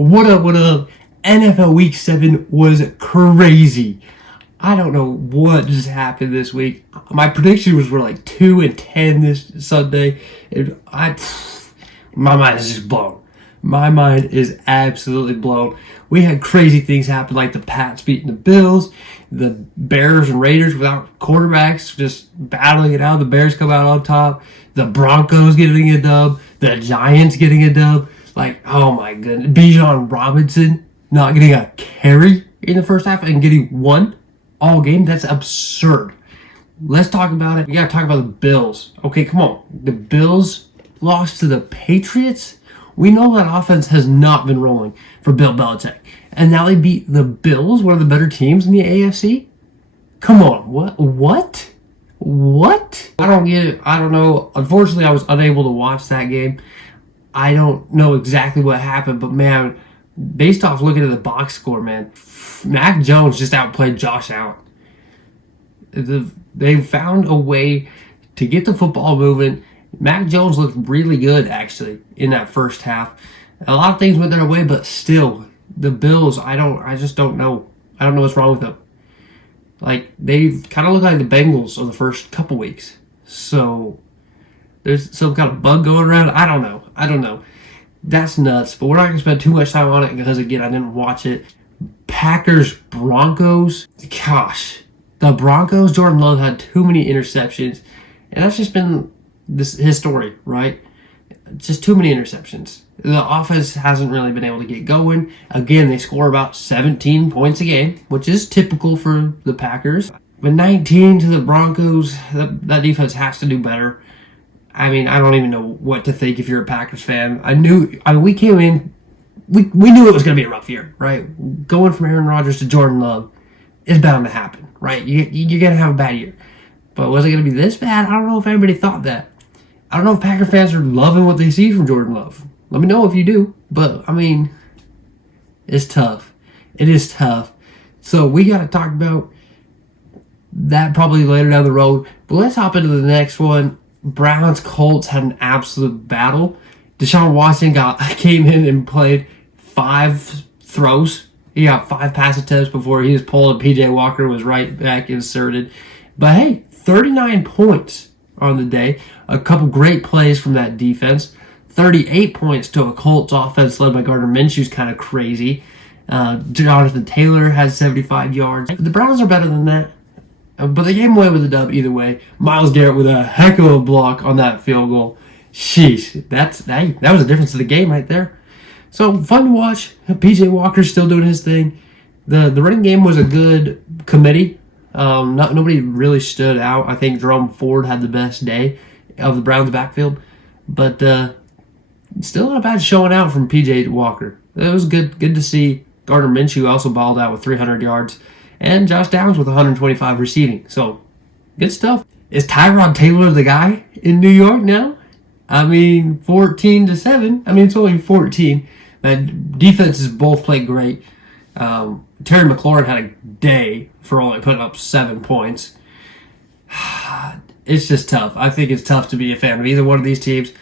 What up, what up? NFL Week 7 was crazy. I don't know what just happened this week. My predictions were like 2-10 this Sunday. My mind is just blown. My mind is absolutely blown. We had crazy things happen, like the Pats beating the Bills, the Bears and Raiders without quarterbacks just battling it out. The Bears come out on top. The Broncos getting a dub. The Giants getting a dub. Like, oh my goodness. Bijan Robinson not getting a carry in the first half and getting one all game. That's absurd. Let's talk about it. We got to talk about the Bills. Okay, come on. The Bills lost to the Patriots. We know that offense has not been rolling for Bill Belichick. And now they beat the Bills, one of the better teams in the AFC? Come on. What? I don't get it. I don't know. Unfortunately, I was unable to watch that game. I don't know exactly what happened, but man, based off looking at the box score, man, Mac Jones just outplayed Josh Allen. They found a way to get the football moving. Mac Jones looked really good, actually, in that first half. A lot of things went their way, but still, the Bills, I just don't know. I don't know what's wrong with them. Like, they kind of look like the Bengals of the first couple weeks. So there's some kind of bug going around. I don't know. That's nuts. But we're not going to spend too much time on it because, again, I didn't watch it. Packers, Broncos. Gosh. The Broncos, Jordan Love had too many interceptions. And that's just been his story, right? Just too many interceptions. The offense hasn't really been able to get going. Again, they score about 17 points a game, which is typical for the Packers. But 19 to the Broncos, that defense has to do better. I mean, I don't even know what to think if you're a Packers fan. We came in, we knew it was going to be a rough year, right? Going from Aaron Rodgers to Jordan Love is bound to happen, right? You're going to have a bad year. But was it going to be this bad? I don't know if anybody thought that. I don't know if Packer fans are loving what they see from Jordan Love. Let me know if you do. But, I mean, it's tough. It is tough. So we got to talk about that probably later down the road. But let's hop into the next one. Browns Colts had an absolute battle. Deshaun Watson came in and played 5 throws. He got 5 pass attempts before he was pulled, and PJ Walker was right back inserted. But hey, 39 points on the day. A couple great plays from that defense. 38 points to a Colts offense led by Gardner Minshew's kind of crazy. Jonathan Taylor has 75 yards. The Browns are better than that. But they came away with a dub either way. Myles Garrett with a heck of a block on that field goal. Sheesh, that was the difference of the game right there. So fun to watch. PJ Walker's still doing his thing. The running game was a good committee. Nobody really stood out. I think Jerome Ford had the best day of the Browns backfield. But still not a bad showing out from PJ Walker. It was good to see. Gardner Minshew also balled out with 300 yards. And Josh Downs with 125 receiving. So, good stuff. Is Tyrod Taylor the guy in New York now? I mean, 14-7. I mean, it's only 14. Defenses both played great. Terry McLaurin had a day for only putting up 7 points. It's just tough. I think it's tough to be a fan of either one of these teams.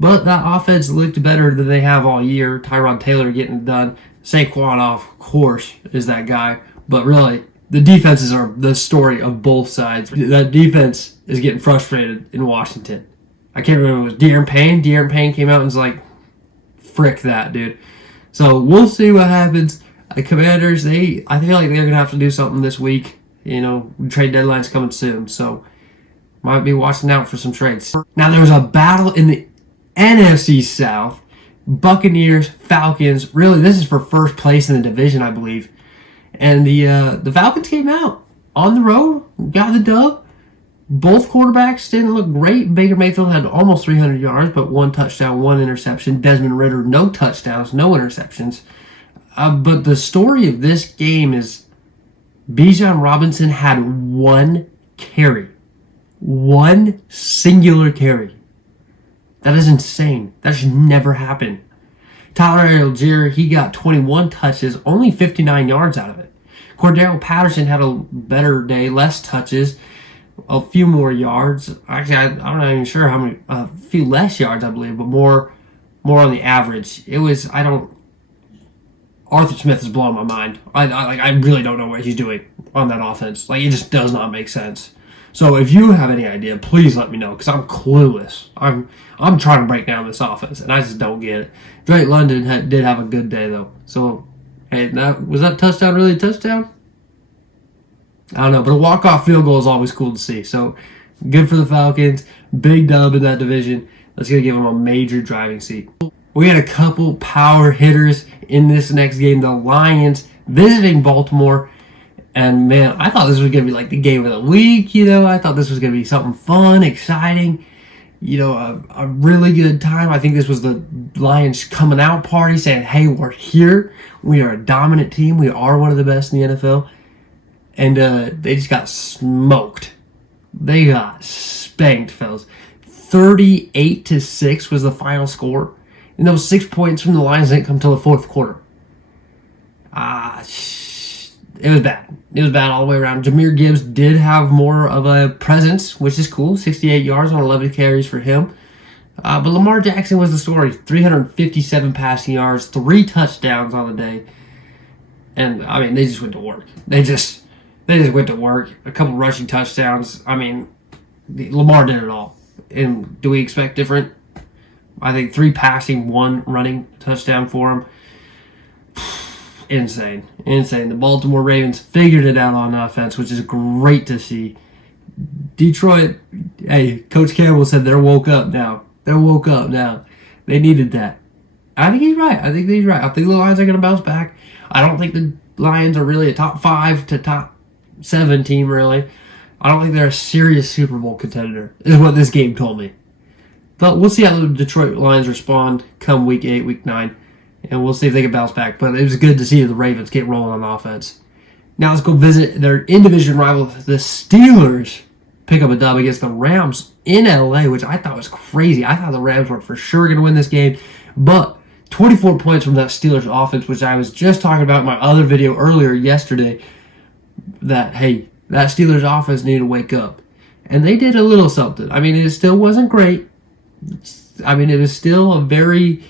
But that offense looked better than they have all year. Tyrod Taylor getting it done. Saquon, of course, is that guy. But really, the defenses are the story of both sides. That defense is getting frustrated in Washington. I can't remember if it was De'Aaron Payne. De'Aaron Payne came out and was like, frick that, dude. So we'll see what happens. The Commanders, I feel like they're going to have to do something this week. You know, trade deadline's coming soon. So might be watching out for some trades. Now, there was a battle in the NFC South. Buccaneers, Falcons. Really, this is for first place in the division, I believe. And the Falcons came out on the road, got the dub. Both quarterbacks didn't look great. Baker Mayfield had almost 300 yards, but 1 touchdown, 1 interception. Desmond Ridder, no touchdowns, no interceptions. But the story of this game is Bijan Robinson had 1 carry. 1 singular carry. That is insane. That should never happen. Tyler Algier, he got 21 touches, only 59 yards out of it. Cordero Patterson had a better day, less touches, a few more yards. Actually, I'm not even sure how many, a few less yards, I believe, but more on the average. It was, Arthur Smith is blowing my mind. I really don't know what he's doing on that offense. Like, it just does not make sense. So if you have any idea, please let me know, because I'm clueless. I'm trying to break down this offense, and I just don't get it. Drake London did have a good day, though. So, hey, was that touchdown really a touchdown? I don't know, but a walk-off field goal is always cool to see. So, good for the Falcons. Big dub in that division. That's going to give them a major driving seat. We had a couple power hitters in this next game. The Lions visiting Baltimore. And, man, I thought this was going to be like the game of the week, I thought this was going to be something fun, exciting, a really good time. I think this was the Lions coming out party saying, hey, we're here. We are a dominant team. We are one of the best in the NFL. And they just got smoked. They got spanked, fellas. 38-6 was the final score. And those 6 points from the Lions didn't come until the fourth quarter. It was bad. It was bad all the way around. Jahmyr Gibbs did have more of a presence, which is cool. 68 yards on 11 carries for him. But Lamar Jackson was the story. 357 passing yards, 3 touchdowns on the day. And, I mean, they just went to work. They just went to work. A couple rushing touchdowns. I mean, Lamar did it all. And do we expect different? I think 3 passing, 1 running touchdown for him. Insane. The Baltimore Ravens figured it out on offense, which is great to see. Detroit, hey, Coach Campbell said they're woke up now. They needed that. I think he's right. I think the Lions are going to bounce back. I don't think the Lions are really a top 5 to top 7 team, really. I don't think they're a serious Super Bowl contender, is what this game told me. But we'll see how the Detroit Lions respond come week 8, week 9. And we'll see if they can bounce back. But it was good to see the Ravens get rolling on offense. Now let's go visit their in-division rival, the Steelers, pick up a dub against the Rams in LA, which I thought was crazy. I thought the Rams were for sure going to win this game. But 24 points from that Steelers offense, which I was just talking about in my other video earlier yesterday, that, hey, that Steelers offense needed to wake up. And they did a little something. I mean, it still wasn't great. I mean, it was still a very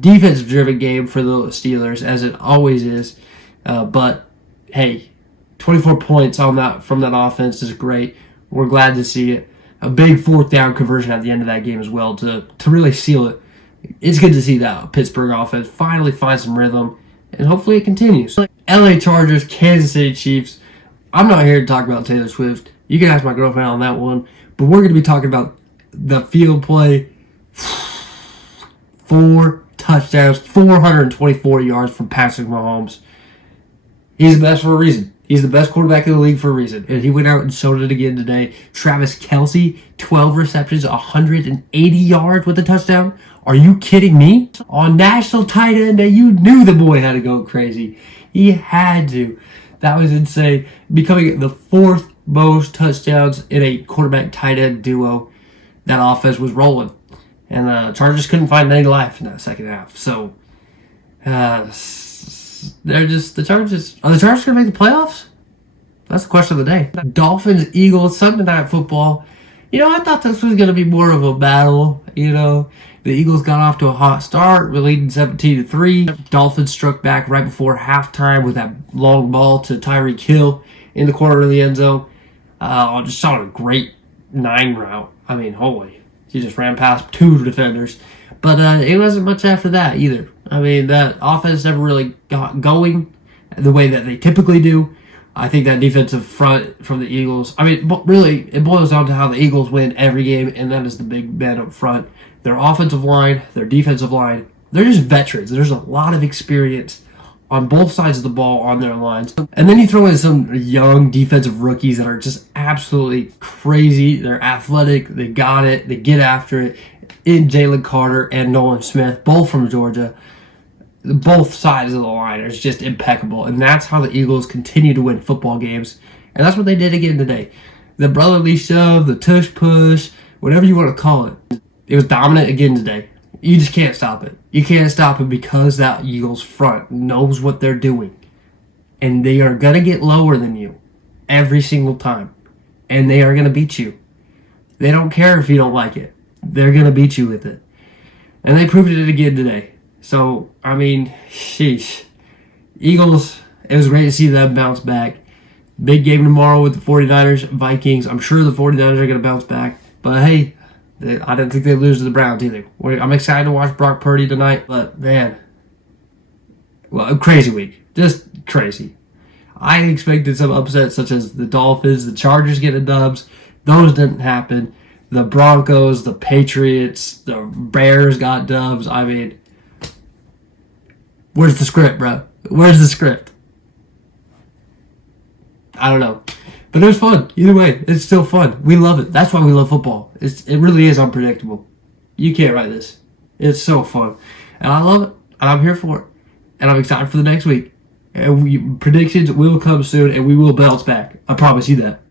defensive-driven game for the Steelers, as it always is. But, hey, 24 points on that from that offense is great. We're glad to see it. A big 4th down conversion at the end of that game as well to really seal it. It's good to see that Pittsburgh offense finally find some rhythm, and hopefully it continues. LA Chargers, Kansas City Chiefs. I'm not here to talk about Taylor Swift. You can ask my girlfriend on that one. But we're going to be talking about the field play. 4 touchdowns, 424 yards from Patrick Mahomes. He's the best for a reason. He's the best quarterback in the league for a reason. And he went out and showed it again today. Travis Kelce, 12 receptions, 180 yards with a touchdown. Are you kidding me? On national tight end day, you knew the boy had to go crazy. He had to. That was insane. Becoming the 4th most touchdowns in a quarterback tight end duo. That offense was rolling. And the Chargers couldn't find any life in that second half. So, they're just, the Chargers, are the Chargers going to make the playoffs? That's the question of the day. Dolphins, Eagles, Sunday Night Football. I thought this was going to be more of a battle. The Eagles got off to a hot start. We're leading 17-3. Dolphins struck back right before halftime with that long ball to Tyreek Hill in the corner of the end zone. Just saw a great 9 route. I mean, holy. He just ran past 2 defenders. But it wasn't much after that either. I mean, that offense never really got going the way that they typically do. I think that defensive front from the Eagles, I mean, really, it boils down to how the Eagles win every game, and that is the big man up front. Their offensive line, their defensive line, they're just veterans. There's a lot of experience on both sides of the ball on their lines. And then you throw in some young defensive rookies that are just absolutely crazy. They're athletic. They got it. They get after it. In Jalen Carter and Nolan Smith, both from Georgia. Both sides of the line are just impeccable. And that's how the Eagles continue to win football games. And that's what they did again today. The brotherly shove, the tush push, whatever you want to call it. It was dominant again today. You just can't stop it. You can't stop it because that Eagles front knows what they're doing. And they are going to get lower than you every single time. And they are going to beat you. They don't care if you don't like it. They're going to beat you with it. And they proved it again today. So, I mean, sheesh. Eagles, it was great to see them bounce back. Big game tomorrow with the 49ers, Vikings. I'm sure the 49ers are going to bounce back. But hey, I didn't think they'd lose to the Browns either. I'm excited to watch Brock Purdy tonight. But man, well, a crazy week. Just crazy. I expected some upsets such as the Dolphins, the Chargers getting dubs. Those didn't happen. The Broncos, the Patriots, the Bears got dubs. I mean, where's the script, bro? Where's the script? I don't know. But it was fun. Either way, it's still fun. We love it. That's why we love football. It really is unpredictable. You can't write this. It's so fun. And I love it. And I'm here for it. And I'm excited for the next week. And predictions will come soon, and we will bounce back. I promise you that.